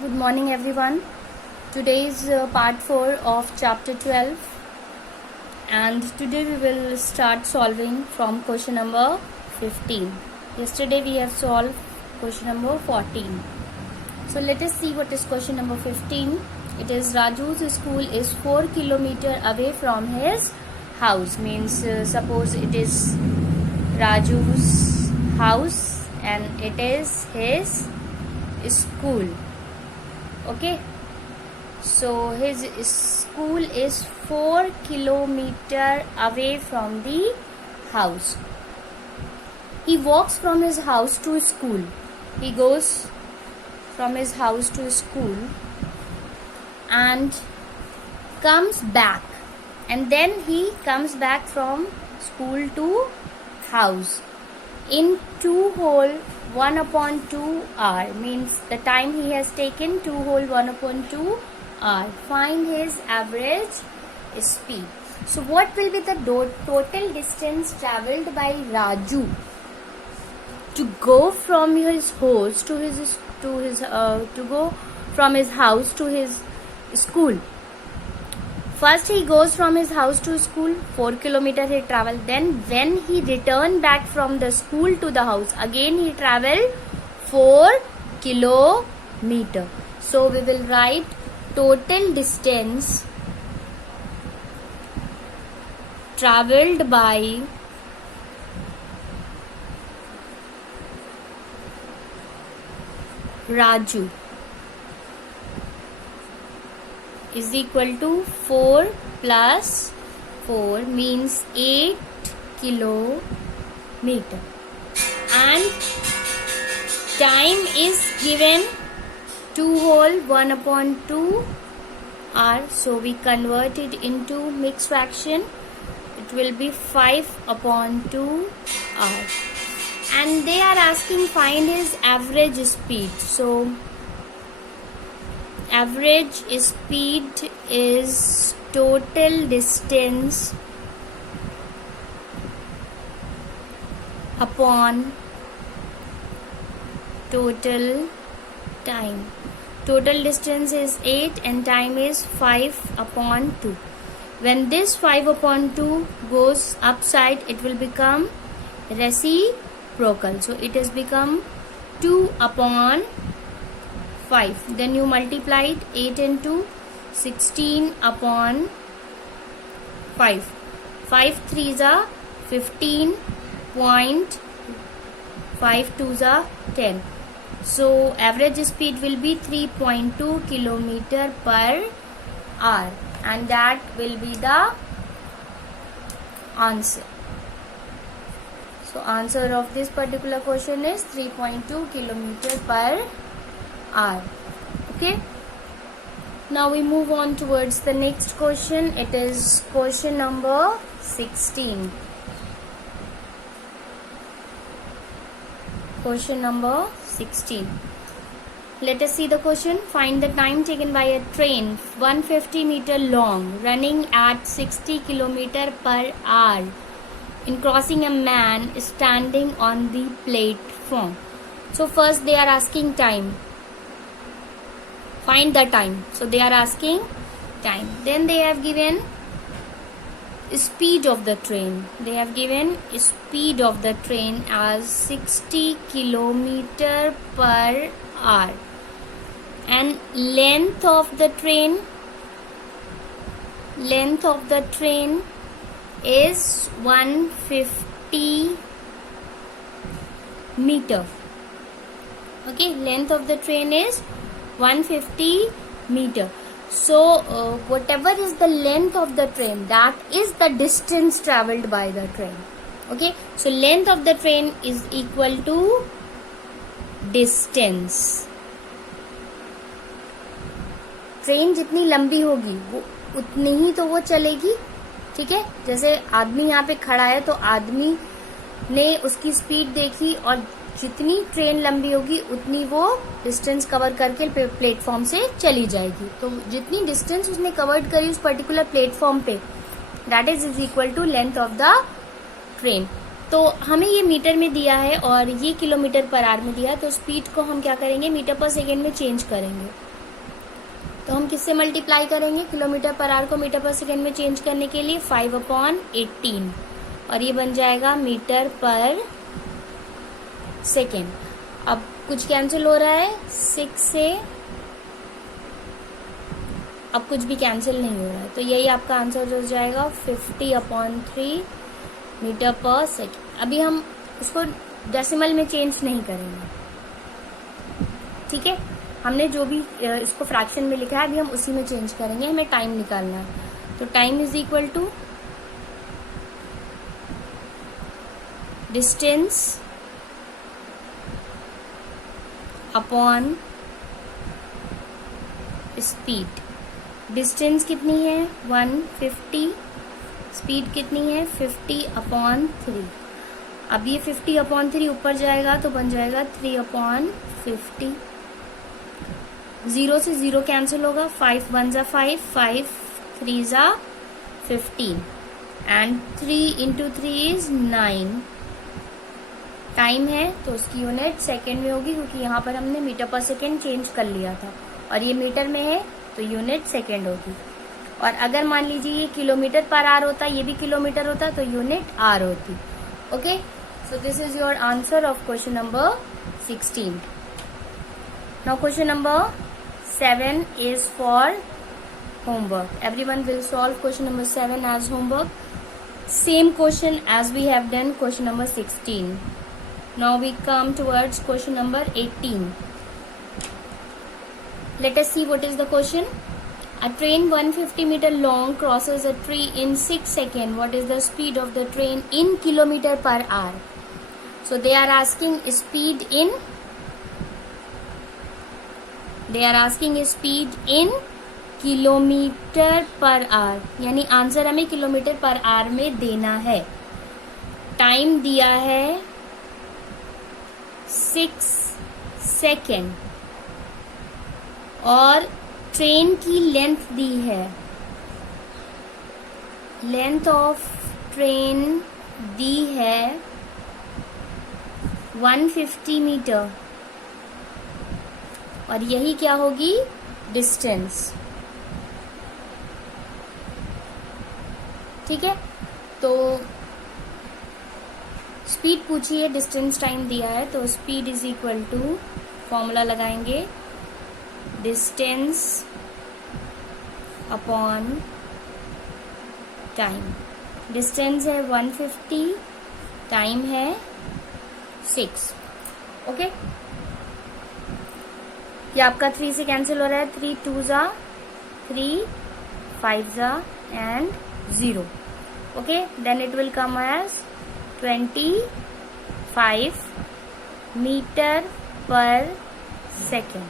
Good morning everyone. Today is part 4 of chapter 12 and today we will start solving from question number 15. Yesterday we have solved question number 14. So let us see what is question number 15. It is Raju's school is 4 kilometers away from his house. Means suppose it is Raju's house and it is his school. Okay, so his school is 4 kilometers away from the house. He walks from his house to school. He goes from his house to school and comes back, and then he comes back from school to house in 2 whole 1/2 hour. Means the time he has taken 2 whole 1/2 hour. Find his average speed. So what will be the total distance traveled by Raju to go from his house to go from his house to his school? First he goes from his house to school, 4 kilometers he traveled. Then when he returned back from the school to the house, again he traveled 4 kilometers. So we will write total distance traveled by Raju is equal to 4 plus 4 means 8 kilometer, and time is given 2 whole 1/2 hour. So we convert it into mixed fraction. It will be 5/2 hour, and they are asking find his average speed. So average speed is total distance upon total time. Total distance is 8 and time is 5/2. When this 5/2 goes upside, it will become reciprocal. So it has become 2/5. Then you multiply it, 8 into 16/5. 5 3s are 15. 5 2s are 10. So average speed will be 3.2 kilometers per hour, and that will be the answer. So answer of this particular question is 3.2 kilometers per hour. Okay, now we move on towards the next question. It is question number 16. Question number 16. Let us see the question. Find the time taken by a train 150 meters long running at 60 kilometers per hour in crossing a man standing on the platform. So first they are asking time. Find the time. So they are asking time. Then they have given speed of the train. They have given speed of the train as 60 kilometers per hour, and length of the train is 150 meter. Okay, length of the train is 150 meter. So whatever is the length of the train, that is the distance traveled by the train. Okay, so length of the train is equal to distance. Train जितनी लंबी होगी वो उतनी ही तो वो चलेगी. ठीक है, जैसे आदमी यहाँ पे खड़ा है तो आदमी ने उसकी स्पीड देखी और जितनी ट्रेन लंबी होगी उतनी वो डिस्टेंस कवर करके प्लेटफॉर्म से चली जाएगी. तो जितनी डिस्टेंस उसने कवर्ड करी उस पर्टिकुलर प्लेटफॉर्म पे, that is equal to length of the train. तो हमें ये मीटर में दिया है और ये किलोमीटर पर आवर में दिया है, तो स्पीड को हम क्या करेंगे, मीटर पर सेकेंड में चेंज करेंगे. तो हम किससे मल्टीप्लाई करेंगे? किलोमीटर पर आवर को मीटर पर सेकेंड में चेंज करने के लिए 5/18 और ये बन जाएगा मीटर पर सेकेंड। अब कुछ कैंसिल हो रहा है 6 से, अब कुछ भी कैंसिल नहीं हो रहा है, तो यही आपका आंसर हो जाएगा 50/3 मीटर पर सेकेंड। अभी हम उसको डेसिमल में चेंज नहीं करेंगे, ठीक है? हमने जो भी इसको फ्रैक्शन में लिखा है अभी हम उसी में चेंज करेंगे, हमें टाइम निकालना है। तो time is equal to distance upon speed. Distance कितनी है? 150, स्पीड कितनी है? 50/3। अब ये 50/3 ऊपर जाएगा तो बन जाएगा 3/50। 0 से 0 कैंसिल होगा, 5 1 जा 5, 5 3 जा 15 एंड 3 into 3 is 9। टाइम है तो उसकी यूनिट सेकेंड में होगी, क्योंकि यहाँ पर हमने मीटर पर सेकेंड चेंज कर लिया था और ये मीटर में है तो यूनिट सेकेंड होगी। और अगर मान लीजिए ये किलोमीटर पर आवर होता, ये भी किलोमीटर होता, तो यूनिट आर होती। Okay, so this is your answer of question number 16। Now question number 7 is for homework. Everyone will solve question number 7 as homework. Same question as we have done question number 16. Now we come towards question number 18. Let us see what is the question. A train 150 meter long crosses a tree in 6 seconds. What is the speed of the train in kilometer per hour? So they are asking speed in kilometre per hour, यानी answer हमें kilometre per hour में देना है। Time दिया है 6 second और train की length दी है, लेंथ ऑफ ट्रेन दी है 150 मीटर और यही क्या होगी? डिस्टेंस। ठीक है, तो स्पीड पूछिए, डिस्टेंस टाइम दिया है, तो speed is equal to formula लगाएंगे डिस्टेंस अपॉन टाइम। डिस्टेंस है 150, टाइम है 6। ओके, ये आपका 3 से कैंसिल हो रहा है, 3 2 जा 3, 5 जा and 0। Okay, then it will come as 25 metre per second.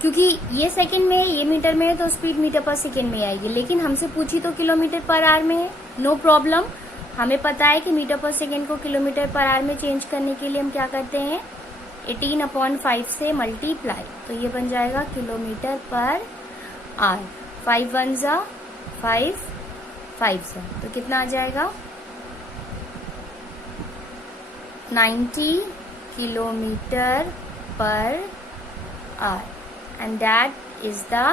क्योंकि ये सेकेंड में है, ये मीटर में है, तो स्पीड मीटर पर सेकेंड में आएगी, लेकिन हमसे पूछी तो किलोमीटर पर आवर में है। नो प्रॉब्लम, हमें पता है कि मीटर पर सेकेंड को किलोमीटर पर आवर में चेंज करने के लिए हम क्या करते हैं? 18/5 से मल्टीप्लाई, तो ये बन जाएगा किलोमीटर पर आवर। 5 1 जा 5, 5 जा, तो कितना आ जाएगा? 90 kilometre per hour, and that is the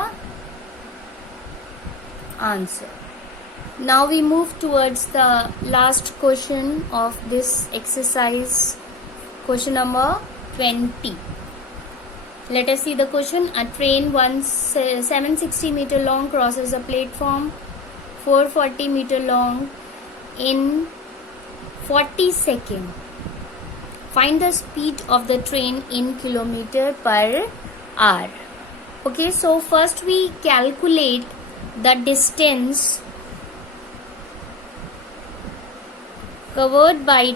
answer. Now we move towards the last question of this exercise, question number 20. Let us see the question. A train 760 meter long crosses a platform 440 meter long in 40 seconds. Find the speed of the train in kilometer per hour. Okay, so first we calculate the distance covered by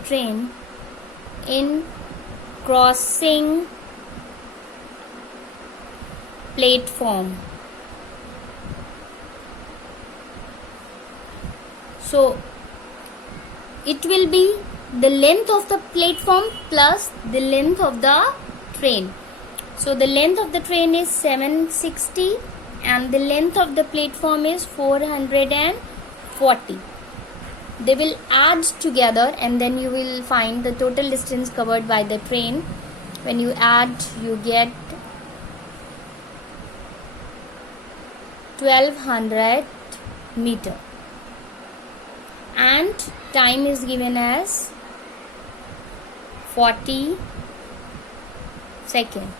train in crossing platform. So it will be the length of the platform plus the length of the train. So the length of the train is 760 and the length of the platform is 440. they will add together and then you will find the total distance covered by the train. When you add, you get 1200 meter, and time is given as 40 seconds.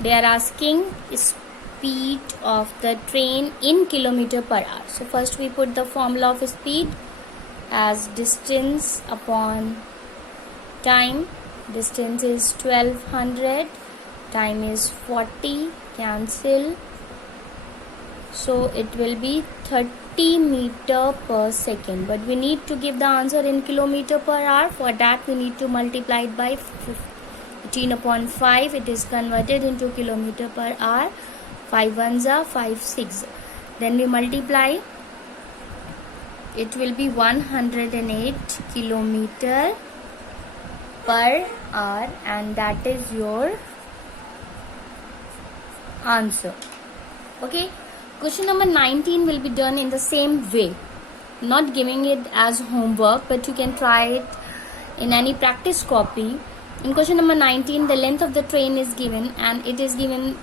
They are asking speed of the train in kilometer per hour. So first we put the formula of speed as distance upon time. Distance is 1200, time is 40, cancel. So it will be 30 meter per second, but we need to give the answer in kilometer per hour. For that we need to multiply it by 15 upon 5. It is converted into kilometer per hour. 5 ones are 5 6. Then we multiply. It will be 108 kilometer per hour, and that is your answer. Okay. Question number 19 will be done in the same way. Not giving it as homework, but you can try it in any practice copy. In question number 19, the length of the train is given and it is given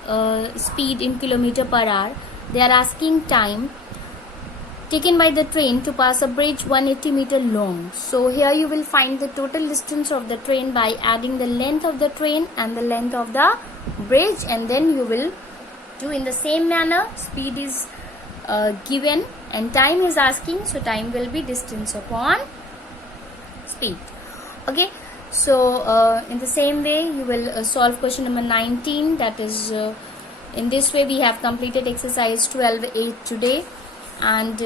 speed in kilometer per hour. They are asking time taken by the train to pass a bridge 180 meter long. So here you will find the total distance of the train by adding the length of the train and the length of the bridge, and then you will do in the same manner. Speed is given and time is asking, so time will be distance upon speed. Okay, so in the same way you will solve question number 19. That is in this way we have completed exercise 12.8 today, and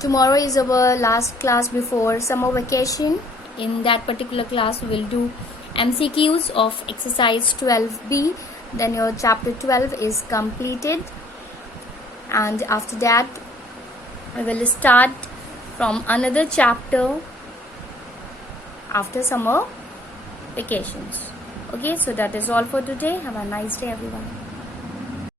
tomorrow is our last class before summer vacation. In that particular class we will do MCQs of exercise 12B. Then your chapter 12 is completed, and after that we will start from another chapter after summer vacations. Okay, so that is all for today. Have a nice day, everyone.